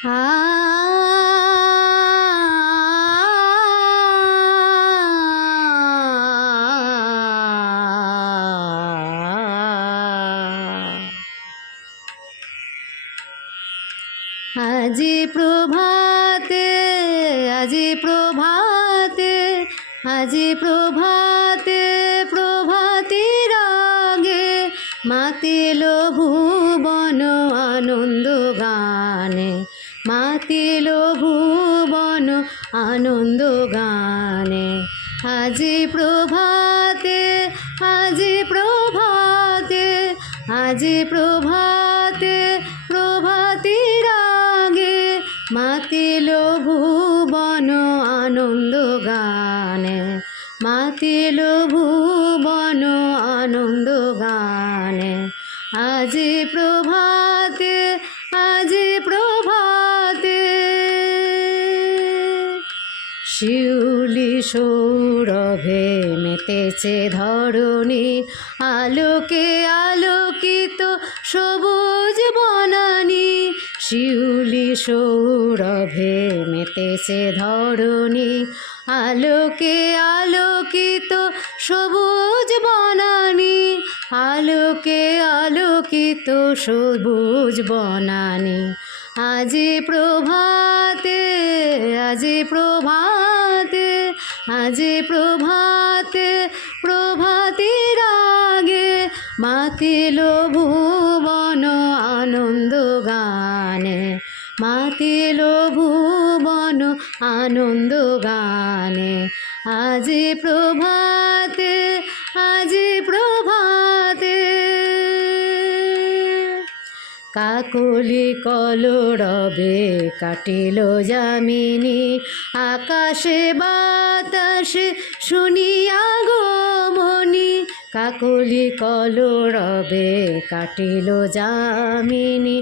আজি প্রভাতে, আজি প্রভাতে, আজি প্রভাতে, প্রভাতি রাগে মাতিল ভুবন আনন্দ গানে, মাতিল ভুবন আনন্দ গানে। আজি প্রভাতে, আজি প্রভাতে, আজি প্রভাতে, প্রভাতি রাগে মাতিল ভুবন আনন্দ গানে, মাতিল ভুবন আনন্দ গানে। আজি প্রভাতে, আজি প্রভাতে, শিউলি সৌরভে মেতেছে ধরণী, আলোকে আলোকিত সবুজ বনানী। শিউলি সৌরভে মেতেছে ধরণী, আলোকে আলোকিত সবুজ বনানী, আলোকে আলোকিত সবুজ বনানী। আজি প্রভাতে, আজি প্রভাতে, আজি প্রভাতে, প্রভাতি রাগে মাতিল ভুবন আনন্দ গানে, মাতিল ভুবন আনন্দ গানে। আজি প্রভাতে, আজি প্রভাতে, কাকলি কলরবে কাটিল যামিনী, আকাশে বাতাসে শুনিয়া গমনি। কাকলি কলরবে কাটিল যামিনী,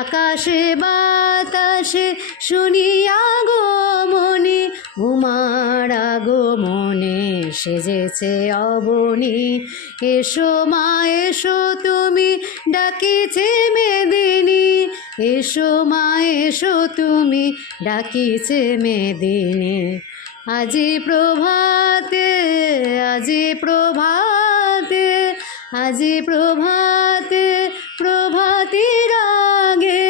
আকাশে বাতাসে শুনিয়া গমনি। উমার আগমনে সেজেছে অবনী, এসো মা এসো তুমি ডাকিছে মেদিনী, এসো মা এসো তুমি ডাকিছে মেদিনী। আজি প্রভাতে, আজি প্রভাতে, আজি প্রভাতে, প্রভাতি রাগে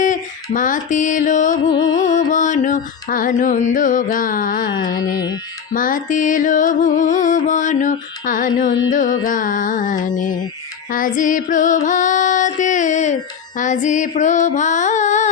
মাতিল ভুবন আনন্দ গানে, মাতিল ভুবন আনন্দ গানে। আজি প্রভাতে, আজি প্রভাতে।